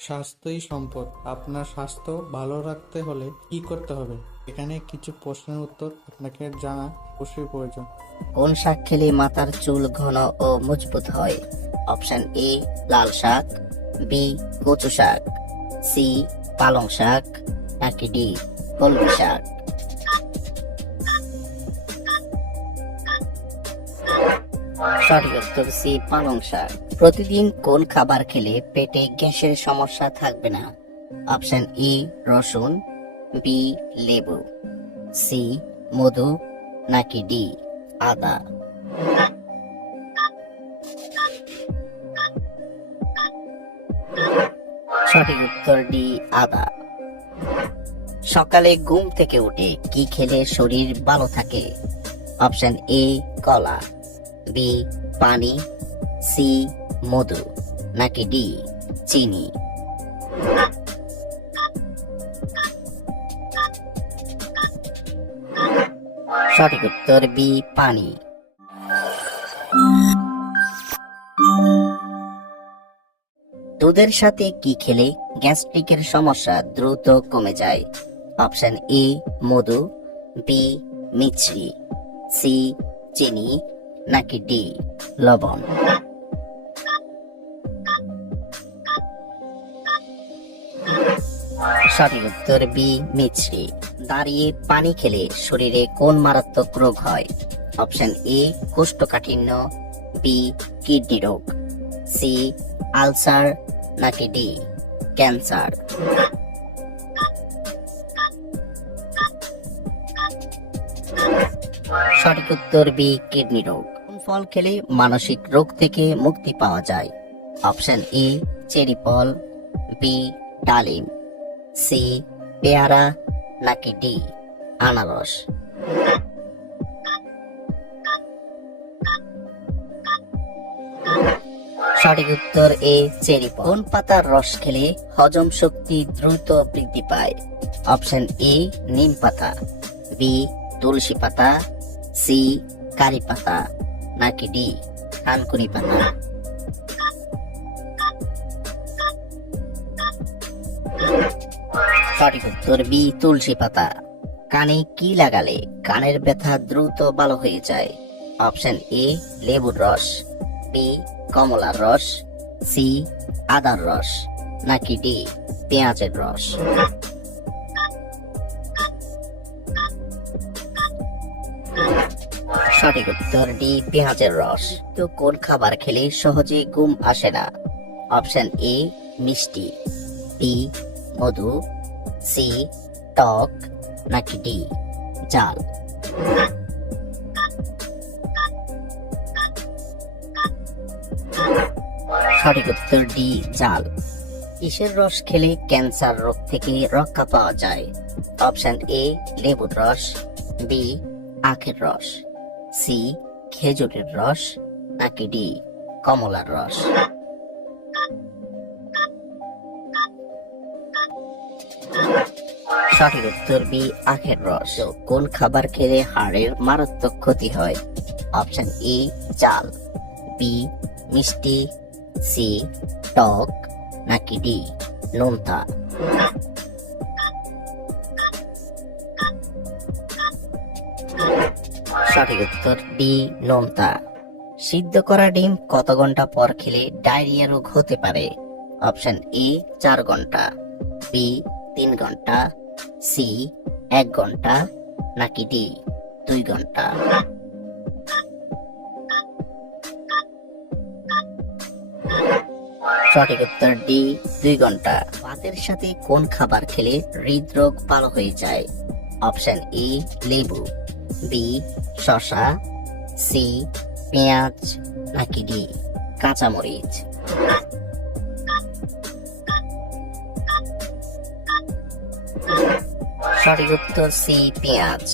স্বাস্থ্যই সম্পদ। আপনার স্বাস্থ্য ভালো রাখতে হলে কি করতে হবে? এখানে কিছু প্রশ্নের উত্তর আপনাকে জানা অবশ্যই প্রয়োজন। কোন শাক খেলে মাথার চুল ঘন ও মজবুত হয়? অপশন এ লাল শাক, বি কচু শাক, সি পালং শাক, নাকি ডি কলমি শাক? সঠিক উত্তর সি পালং শাক। প্রতিদিন কোন খাবার খেলে পেটে গ্যাসের সমস্যা থাকবে না? অপশন ই রসুন, বি লেবু, সি মধু, নাকি ডি আদা? সঠিক উত্তর ডি আদা। সকালে ঘুম থেকে উঠে কি খেলে শরীর ভালো থাকে? অপশন এ কলা, বি পানি, সি মধু, নাকি ডি চিনি? সঠিক উত্তর বি পানি। দুধের সাথে কি খেলে গ্যাস্ট্রিকের সমস্যা দ্রুত কমে যায়? অপশন এ মধু, বি মিছরি, সি চিনি, নাকি ডি লবণ? সঠিক উত্তর বি মিছরি। দাঁড়িয়ে পানি খেলে শরীরে কোন মারাত্মক রোগ হয়? অপশন এ কোষ্ঠকাঠিন্য, বি কিডনি রোগ, সি আলসার, নাকি ডি ক্যান্সার? সঠিক উত্তর বি কিডনি রোগ। কোন ফল খেলে মানসিক রোগ থেকে মুক্তি পাওয়া যায়? অপশন এ চেরি ফল, বি ডালিম, সি পেয়ারা, নাকি ডি আনারস? সঠিক উত্তর এ চেরি ফল। কোন পাতার রস খেলে হজম শক্তি দ্রুত বৃদ্ধি পায়? অপশন এ নিম পাতা, বি তুলসী পাতা, সি কারি পাতা, নাকি ডি থানকুনি পাতা? সঠিক উত্তর বি তুলসী পাতা। কানে কি লাগালে কানের ব্যথা দ্রুত ভালো হয়ে যায়? অপশন এ লেবুর রস, বি কমলার রস, সি আদার রস, নাকি ডি পেঁয়াজের রস? সঠিক উত্তর ডি পেঁয়াজের রস। তো কোন খাবার খেলে সহজে ঘুম আসে না? অপশন এ মিষ্টি, বি মধু, সি টক, নাকি ডি জাল? সঠিক উত্তর ডি জাল। কিসের রস খেলে ক্যান্সার রোগ থেকে রক্ষা পাওয়া যায়? অপশন এ লেবুর রস, বি আখের রস, সি খেজুরের রস, নাকি ডি কমলার রস? সঠিক উত্তর বি আখের রস। কোন খাবার খেলে হাড়ের মারাত্মক ক্ষতি হয়? অপশন এ চাল, বি মিষ্টি, সি টক, নাকি ডি নোনতা? সঠিক উত্তর ডি নোনতা। সিদ্ধ করা ডিম কত ঘন্টা পর খেলে ডায়রিয়া রোগ হতে পারে? অপশন এ 4 ঘন্টা, বি 3 ঘন্টা, সি 1 ঘন্টা, নাকি ডি 2 ঘন্টা? সঠিক উত্তর ডি 2 ঘন্টা। ভাতের সাথে কোন খাবার খেলে হৃদরোগ ভালো হয়ে যায়? অপশন এ লেবু, বি শসা, সি পেঁয়াজ, নাকি ডি কাঁচামরিচ? সঠিক উত্তর সি পেঁয়াজ।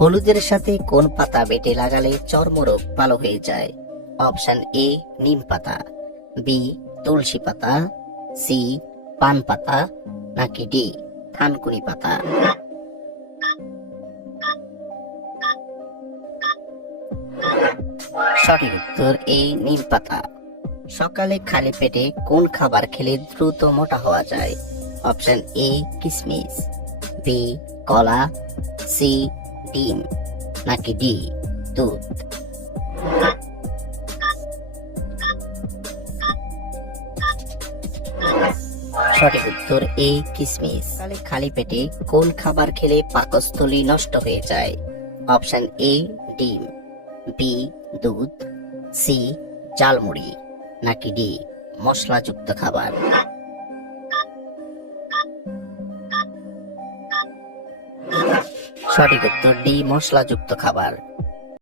হলুদের সাথে কোন পাতা বেটে লাগালে চর্মরোগ ভালো হয়ে যায়? অপশন এ নিম পাতা, বি তুলসী পাতা, সি পান পাতা, নাকি ডি থানকুনি পাতা? সঠিক উত্তর এ নিম পাতা। সকালে খালি পেটে কোন খাবার খেলে দ্রুত মোটা হওয়া যায়? অপশন এ কিশমিশ, বি কলা, সি ডিম, নাকি ডি দুধ? সঠিক উত্তর এ কিশমিশ। সকালে খালি পেটে কোন খাবার খেলে পাকস্থলী নষ্ট হয়ে যায়? অপশন এ ডিম, বি দুধ, সি ঝালমুড়ি, নাকি ডি মশলাযুক্ত খাবার? সঠিক উত্তর ডি মশলাযুক্ত খাবার।